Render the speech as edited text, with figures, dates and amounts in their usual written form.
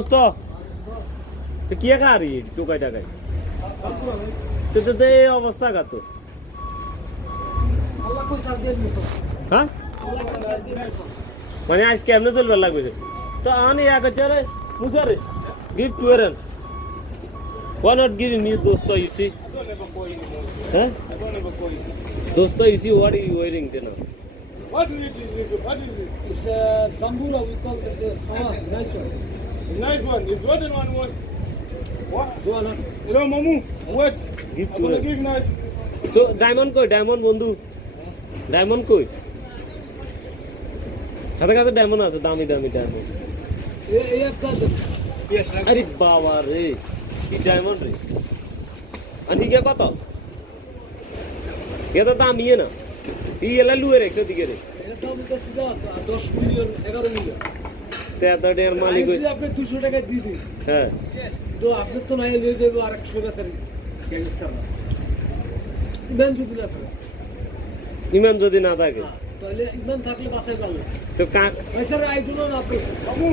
दोस्त तो क्या खा रही है टोकाई टाकाई तो ये अवस्था का तो हाँ मैंने आज कैमरे चल वाला कुछ तो आने या कर चले मुझे give to earn why not giving me दोस्तों you see हाँ दोस्तों you see what are you wearing then What do you think? What is this? It's a Zambura, we call it the nice one. Nice one. It's what the one was. What? Do you want Hello, Mamu. Wait. Give I'm gonna to give knife. so diamond कोई diamond बंधु diamond कोई खाता खाता diamond आता दामी दामी diamond ये आपका Yes. अरे बाबा रे ये diamond रे अन्ही क्या कहता ये तो दामी है ना ये लालू है रे क्यों दिखे रे এর দাম কত 10 মিলিয়ন 11 মিলিয়ন ते आता डेढ़ माली कोई আপনি 200 টাকা দিয়ে দিন हाँ তো আপনি তো নাই নিয়ে যাবে আর 100 টাকা গ্যাংস্টার না ইমান যদি না থাকে ইমান যদি না থাকে তাহলে ইমান থাকলে বাসায় ভালো তো কাক ভাই স্যার আই ডোন্ট নো আপনি Mamu.